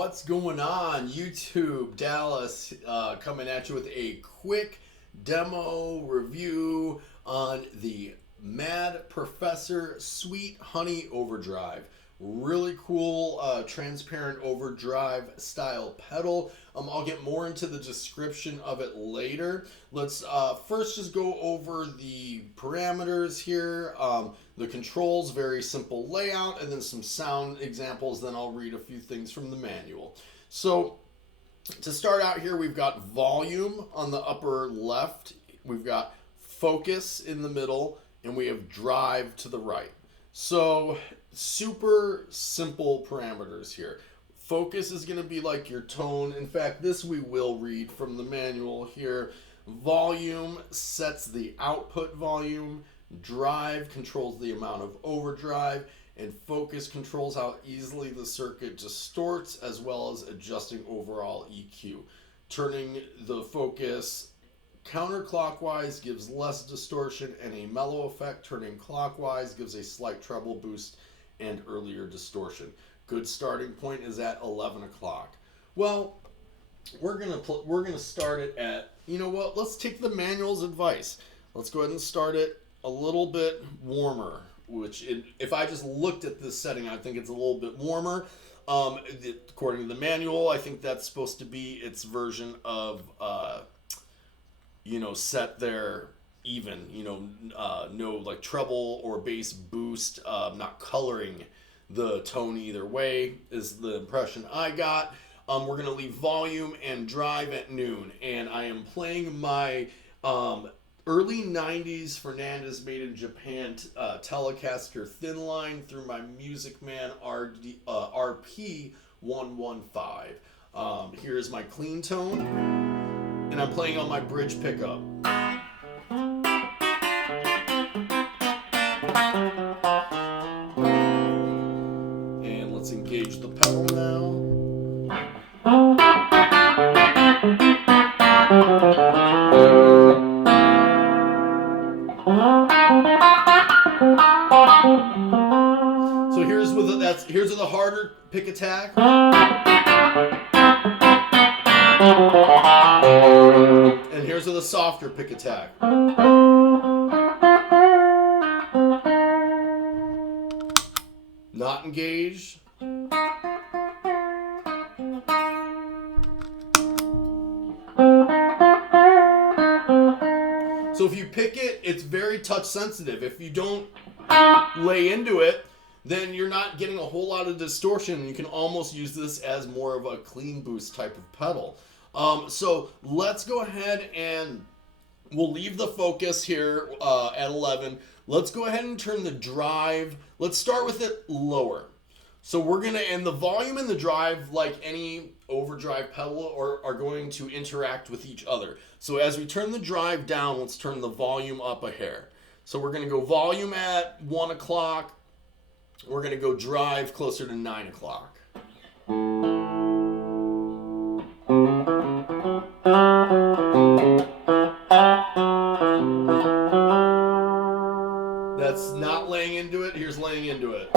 What's going on, YouTube? Dallas coming at you with a quick demo review on the Mad Professor Sweet Honey Overdrive. Really cool transparent overdrive style pedal. I'll get more into the description of it later. Let's first just go over the parameters here. The controls, very simple layout, and then some sound examples. Then I'll read a few things from the manual. So to start out here, we've got volume on the upper left. We've got focus in the middle, and we have drive to the right. So super simple parameters here. Focus is going to be like your tone. In fact, this we will read from the manual here. Volume sets the output volume. Drive controls the amount of overdrive. And focus controls how easily the circuit distorts, as well as adjusting overall EQ. Turning the focus counterclockwise gives less distortion and a mellow effect. Turning clockwise gives a slight treble boost and earlier distortion. Good starting point is at 11 o'clock. Well, we're gonna start it at, you know what? Let's take the manual's advice. Let's go ahead and start it a little bit warmer. If I just looked at this setting, I think it's a little bit warmer. According to the manual, I think that's supposed to be its version of, set there even. No like treble or bass boost. Not coloring the tone either way is the impression I got. We're gonna leave volume and drive at noon, and I am playing my early 90s Fernandez made in Japan Telecaster thin line through my Music Man RP115. Here's my clean tone, and I'm playing on my bridge pickup. And let's engage the pedal now. So here's with the harder pick attack. And here's with a softer pick attack. Not engaged. So if you pick it, it's very touch sensitive. If you don't lay into it, then you're not getting a whole lot of distortion. You can almost use this as more of a clean boost type of pedal. So let's go ahead and we'll leave the focus here at 11. Let's go ahead and turn the drive. Let's start with it lower. So and the volume and the drive, like any overdrive pedal, are going to interact with each other. So as we turn the drive down, let's turn the volume up a hair. So we're going to go volume at 1 o'clock. We're going to go drive closer to 9 o'clock. That's not laying into it. Here's laying into it.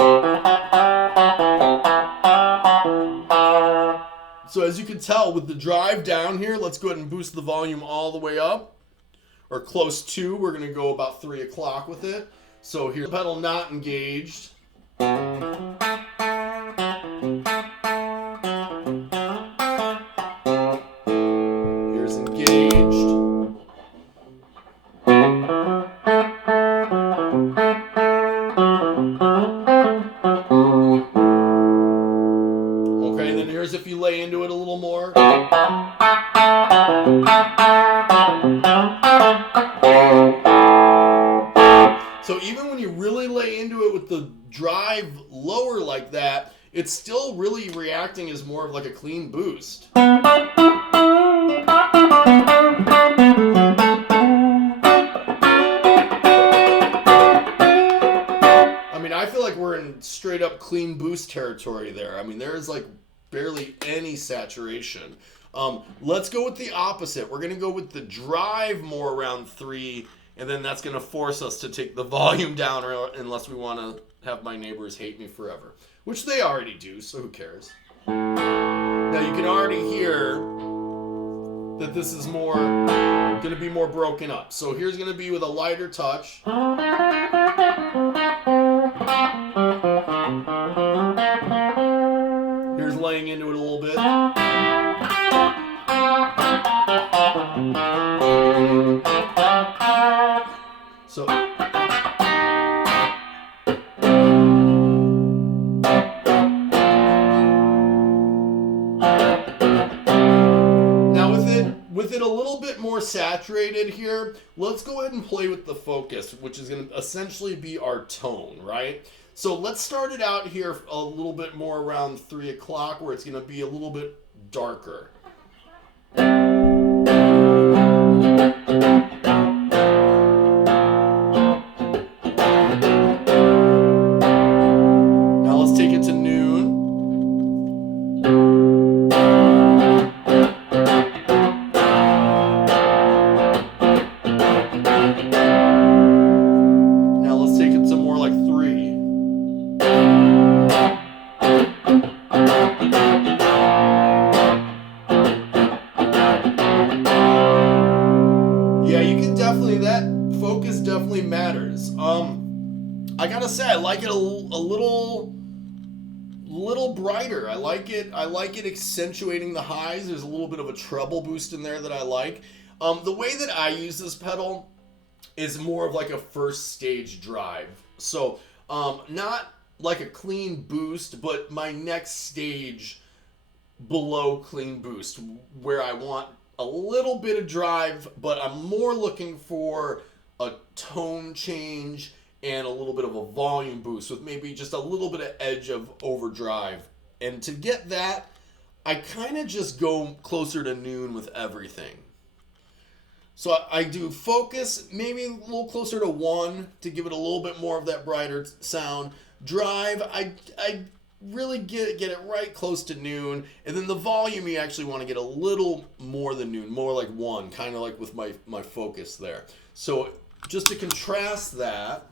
So as you can tell with the drive down here, let's go ahead and boost the volume all the way up, or close to. We're going to go about 3 o'clock with it. So here's the pedal not engaged. Here's engaged. Okay, then here's if you lay into it a little more. So even when you really lay into it with the drive lower like that, it's still really reacting as more of like a clean boost. I mean, I feel like we're in straight up clean boost territory there. I mean, there's like barely any saturation. Let's go with the opposite. We're going to go with the drive more around 3, and then that's going to force us to take the volume down unless we want to have my neighbors hate me forever, which they already do, so who cares? Now you can already hear that this is more going to be more broken up. So here's going to be with a lighter touch. Here's laying into it a little bit. So with it a little bit more saturated here, let's go ahead and play with the focus, which is going to essentially be our tone, right? So let's start it out here a little bit more around 3 o'clock, where it's going to be a little bit darker. Now let's take it to noon. That focus definitely matters. I gotta say, I like it a little brighter. I like it accentuating the highs. There's a little bit of a treble boost in there that I like. The way that I use this pedal is more of like a first stage drive. So not like a clean boost, but my next stage below clean boost, where I want a little bit of drive, but I'm more looking for a tone change and a little bit of a volume boost with maybe just a little bit of edge of overdrive. And to get that, I kind of just go closer to noon with everything. So I do focus, maybe a little closer to 1 to give it a little bit more of that brighter sound. Drive, I really get it right close to noon, and then the volume you actually want to get a little more than noon, more like 1, kind of like with my focus there. So just to contrast that,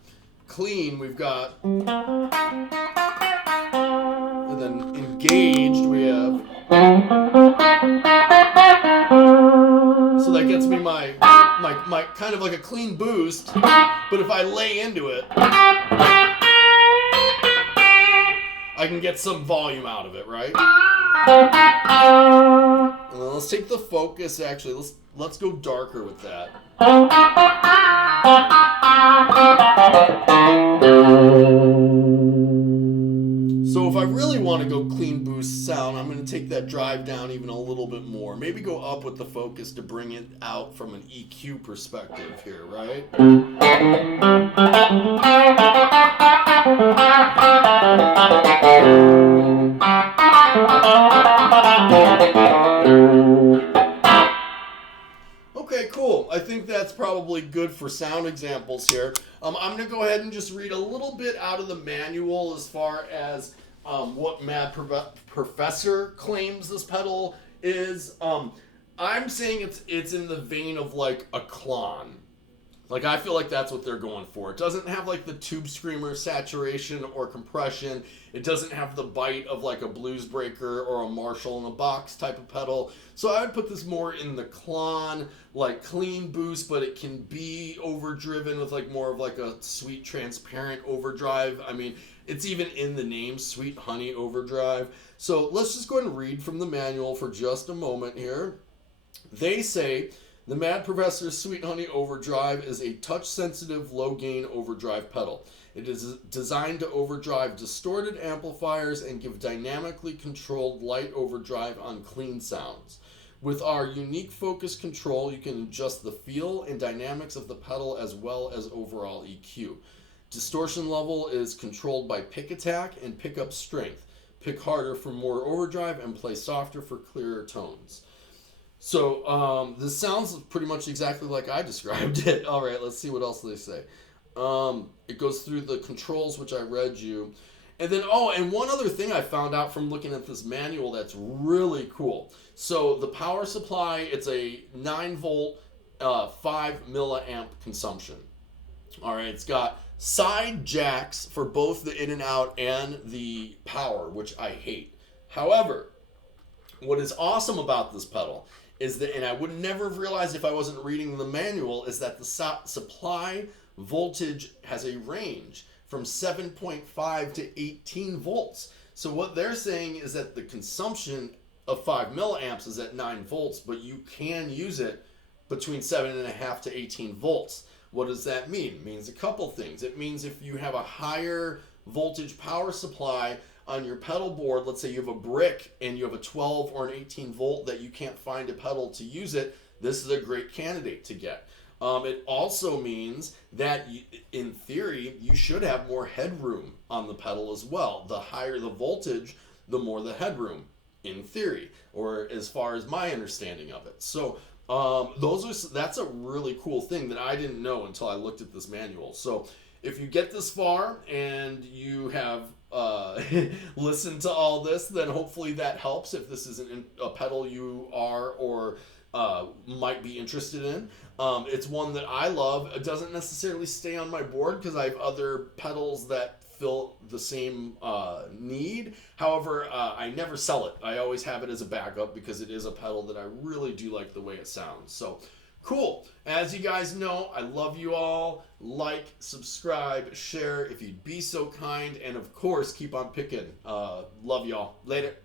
clean we've got, and then engaged we have. So that gets me my kind of like a clean boost, but if I lay into it, I can get some volume out of it, right? And then let's take the focus, actually, let's go darker with that. So if I really want to go clean boost sound, I'm going to take that drive down even a little bit more. Maybe go up with the focus to bring it out from an EQ perspective here, right? Okay, cool. I think that's probably good for sound examples here. I'm going to go ahead and just read a little bit out of the manual as far as what Mad Professor claims this pedal is. I'm saying it's in the vein of like a Klon. Like, I feel like that's what they're going for. It doesn't have like the tube screamer saturation or compression. It doesn't have the bite of like a Blues Breaker or a Marshall in a box type of pedal. So I would put this more in the Klon, like clean boost, but it can be overdriven with like more of like a sweet transparent overdrive. I mean, it's even in the name, Sweet Honey Overdrive. So let's just go ahead and read from the manual for just a moment here. They say, the Mad Professor's Sweet Honey Overdrive is a touch-sensitive, low-gain overdrive pedal. It is designed to overdrive distorted amplifiers and give dynamically controlled light overdrive on clean sounds. With our unique focus control, you can adjust the feel and dynamics of the pedal as well as overall EQ. Distortion level is controlled by pick attack and pickup strength. Pick harder for more overdrive and play softer for clearer tones. So this sounds pretty much exactly like I described it. All right, let's see what else they say. It goes through the controls, which I read you. And then, and one other thing I found out from looking at this manual that's really cool. So the power supply, it's a 9-volt, 5 milliamp consumption. All right, it's got side jacks for both the in and out and the power, which I hate. However, what is awesome about this pedal is that, and I would never have realized if I wasn't reading the manual, is that the supply voltage has a range from 7.5 to 18 volts. So what they're saying is that the consumption of 5 milliamps is at 9 volts, but you can use it between 7.5 to 18 volts. What does that mean? It means a couple things. It means if you have a higher voltage power supply on your pedal board, let's say you have a brick and you have a 12 or an 18 volt that you can't find a pedal to use it, this is a great candidate to get. It also means that in theory, you should have more headroom on the pedal as well. The higher the voltage, the more the headroom, in theory, or as far as my understanding of it. So that's a really cool thing that I didn't know until I looked at this manual. So if you get this far and you have listened to all this, then hopefully that helps if this isn't a pedal you are or might be interested in. It's one that I love. It doesn't necessarily stay on my board because I have other pedals that fill the same need. However, I never sell it. I always have it as a backup because it is a pedal that I really do like the way it sounds. So cool. As you guys know, I love you all. Like, subscribe, share if you'd be so kind, and of course, keep on picking. Love y'all. Later.